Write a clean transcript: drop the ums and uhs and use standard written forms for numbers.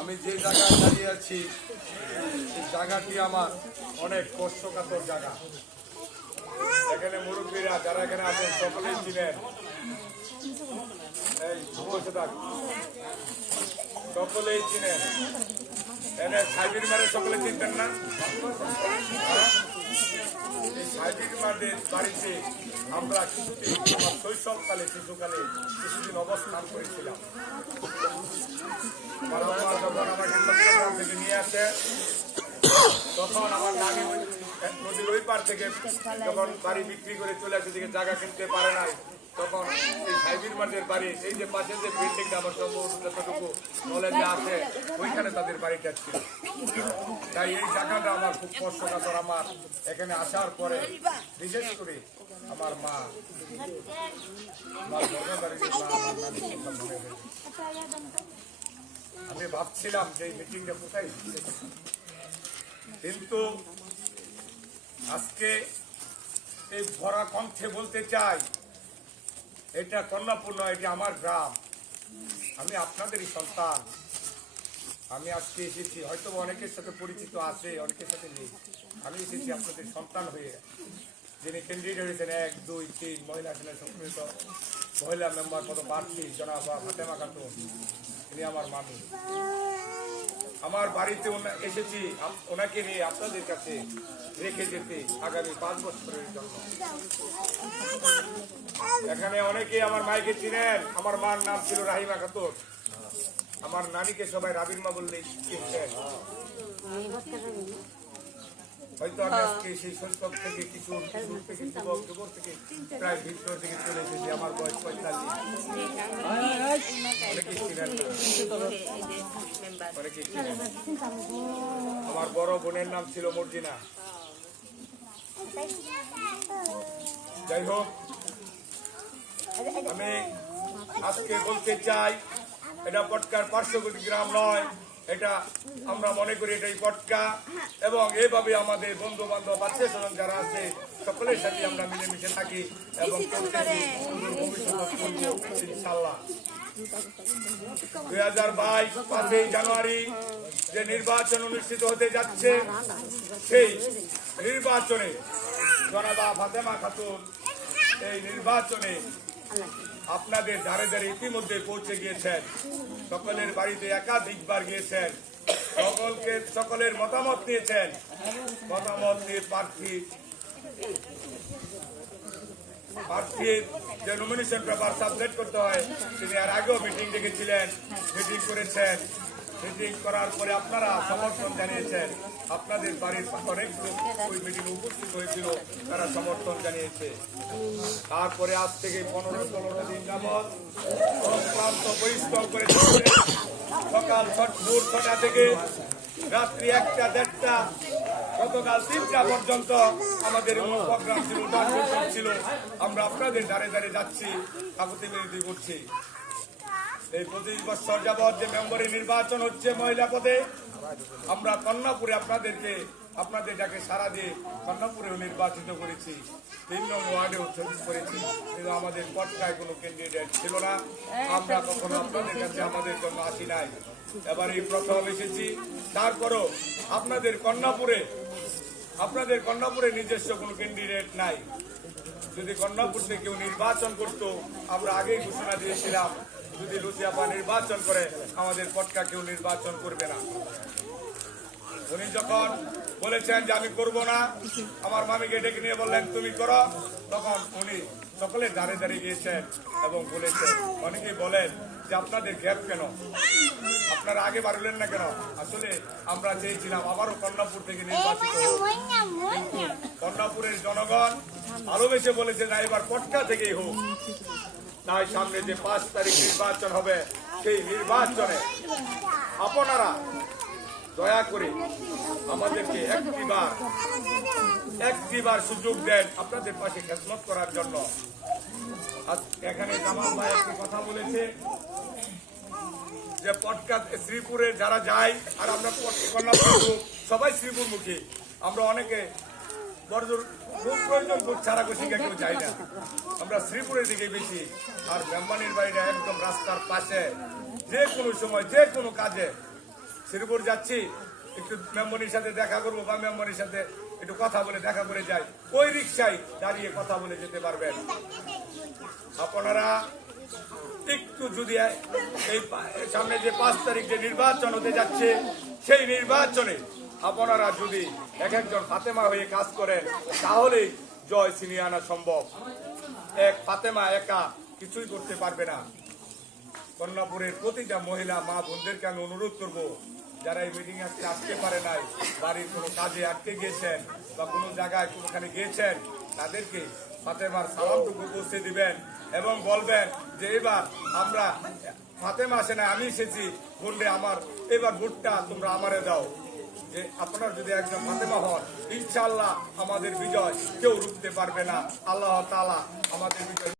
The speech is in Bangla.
আমি যে জায়গায় দাঁড়িয়ে আছি এই জায়গাটি আমার অনেক কষ্টকাতর জায়গা। এখানে মুরব্বীরা যারা এখানে আছেন সকলেই ছিলেন, এই সকলেই চিনেন। এনে সাইবির মারে সকলে চিনতেন না? এই সাইবির মাদের বাড়িতে আমরা কিছুদিন আমার শৈশবকালে শিশুকালে কিছুদিন অবস্থান করেছিলাম। যখন আমাকে চট্টগ্রাম থেকে নিয়ে আসে তখন আমার নানি নদীর ওই পার থেকে যখন বাড়ি বিক্রি করে চলে আসে দিকে জায়গা কিনতে পারে নাই, তখন এই সাইবির মাঠের বাড়ি এই যে পাশে যে বিল্ডিংটা আমার যতটুকু নলেজে আছে ওইখানে তাদের বাড়িটা ছিল। তাই এই জায়গাটা আমার খুব কষ্টকাতর। আমার এখানে আসার পরে বিশেষ করে আমার মা আমি ভাবছিলাম যে এই মিটিংটা কোথায়, কিন্তু আজকে এই ভরা কণ্ঠে বলতে চাই এটা কন্যাপূর্ণ, এটি আমার গ্রাম, আমি আপনাদেরই সন্তান। আমি আজকে এসেছি, হয়তো অনেকের সাথে পরিচিত আছে, অনেকের সাথে নেই। আমি এসেছি আপনাদের সন্তান হয়ে, যিনি ক্যান্ডিডেট হয়েছেন 1, 2, 3 মহিলা আসনে সম্মিলিত মহিলা মেম্বার পদ প্রার্থী জনাব ফাতেমা খাতুন। তিনি আমার মামি। আমার বাড়িতে এসেছি ওনাকে নিয়ে আপনাদের কাছে রেখে যেতে আগামী 5 বছরের জন্য। এখানে অনেকে আমার মাকে চিনেন। আমার মার নাম ছিল রাহিমা খাতুন। আমার নানিকে সবাই রাবির মা বললেই চিনতেন। হয়তো আমি আজকে সেই শৈশব থেকে কিশোর থেকে যুবক থেকে প্রায় ভিতর থেকে চলে এসেছি। আমার বয়স 45। অনেকেই চিনেন না, অনেকেই চিনেন। আমার বড় বোনের নাম ছিল মর্জিনা। যাই হোক, আমি আজকে বলতে চাই এটা পটকার পার্শ্ববর্তী গ্রাম নয়, এটা আমরা মনে করি এটাই পটকা। এবং এইভাবে আমাদের বন্ধু বান্ধব আত্মীয় স্বজন যারা আছে সকলের সাথে আমরা মিলেমিশে থাকি এবং ইনশাআল্লাহ 2022 5 জানুয়ারি যে নির্বাচন অনুষ্ঠিত হতে যাচ্ছে, সেই নির্বাচনে জনাবা ফাতেমা খাতুন এই নির্বাচনে আপনাদের ধারে ধারে ইতিমধ্যে পৌঁছে গিয়েছেন। সকলের বাড়িতে একাধিকবার গিয়েছেন, সকলের মতামত নিয়েছেন। মতামত নিয়ে প্রার্থীর যে নমিনেশন পেপার সাবমিট করতে হয়, তিনি আর আগেও মিটিং ডেকেছিলেন, মিটিং করেছেন। মিটিং করার পরে আপনারা সমর্থন জানিয়েছেন। আপনাদের বাড়ির অনেক লোক ওই মিটিং উপস্থিত হয়েছিল, তারা সমর্থন জানিয়েছে। তারপরে আজ থেকে 15-16 দিন যাবৎ অক্লান্ত পরিশ্রম করে সকাল 6টা থেকে রাত্রি 1টা 1:30 গতকাল 3টা পর্যন্ত আমাদের প্রোগ্রাম ছিল। আমরা আপনাদের ধারে ধারে যাচ্ছি, কাকুতি মিনতি করছি। এই 25 বছর যাবৎ যে মেম্বারি নির্বাচন হচ্ছে মহিলা পদে, আমরা কন্যাপুরে আপনাদের যাকে সারা দিয়ে কন্যাপুরেও নির্বাচিত করেছি, 3 নং ওয়ার্ডেও করেছি। কিন্তু আমাদের পটকায় কোনো ক্যান্ডিডেট ছিল না। আমরা কখনো আপনাদের কাছে আমাদের জন্য আসি নাই, এবার এই প্রথম এসেছি। তারপরও আপনাদের কন্যাপুরে নিজস্ব কোনো ক্যান্ডিডেট নাই। যদি কন্যাপুর থেকে কেউ নির্বাচন করতো, আমরা আগেই ঘোষণা দিয়েছিলাম যদি লুচিয়াপা নির্বাচন করে আমাদের পটকা কেউ নির্বাচন করবে না। উনি যখন বলেছেন যে আমি করব না, আমার মামিকে ডেকে নিয়ে বললেন তুমি করো, তখন উনি সকলে দাঁড়িয়ে দাঁড়িয়ে গিয়েছেন এবং বলেছেন। অনেকেই বলেন যে আপনাদের গ্যাপ কেন, আপনারা আগে বাড়লেন না কেন? আসলে আমরা চেয়েছিলাম আবারও কন্যাপুর থেকে নির্বাচিত হোক, কিন্তু কন্যাপুরের জনগণ ভালোবেসে বলেছে না এবার পটকা থেকেই হোক। তাই সামনে যে 5 তারিখ নির্বাচন হবে, সেই নির্বাচনে আপনারা দয়া করে আমাদেরকে একটিবার সুযোগ দেন আপনাদের পাশে খেদমত করার জন্য। এখানে জামাল ভাই একটি কথা বলেছে যে পটকা শ্রীপুরে যারা যায়, আর আমরা সবাই শ্রীপুর মুখী, আমরা অনেকে খুব প্রয়োজন খুব ছাড়া কুশিকে কেউ যায় না, আমরা শ্রীপুরের দিকে বেশি। আর মেম্বানির বাড়িটা একদম রাস্তার পাশে, যে কোনো সময় যে কোনো কাজে শ্রীপুর যাচ্ছি একটু মেম্বানির সাথে দেখা করবো বা মেম্বানির সাথে একটু কথা বলে দেখা করে যাই, ওই রিক্সায় দাঁড়িয়ে কথা বলে যেতে পারবেন। আপনারা একটু যদি এই সামনে যে 5 তারিখ যে নির্বাচন হতে যাচ্ছে, সেই নির্বাচনে আপনারা যদি এক একজন ফাতেমা হয়ে কাজ করেন, তাহলে জয় ছিনিয়ে আনা সম্ভব। এক ফাতেমা একা কিছুই করতে পারবে না। কন্যাপুরের প্রতিটা মহিলা মা বোনদেরকে আমি অনুরোধ করব, যারা এই মিটিং আজকে আসতে পারে নাই, বাড়ির কোনো কাজে আটকে গিয়েছেন বা কোনো জায়গায় কোনোখানে গিয়েছেন, তাদেরকে ফাতেমার সালামটুকু পৌঁছে দিবেন এবং বলবেন যে এবার আমরা ফাতেমা আসে না, আমি এসেছি, বললে আমার এবার ভোটটা তোমরা আমারে দাও। যে আপনারা যদি একজন ফাতেমা হন, ইনশাআল্লাহ আমাদের বিজয় কেউ রুখতে পারবে না। আল্লাহ তাআলা আমাদের বিজয়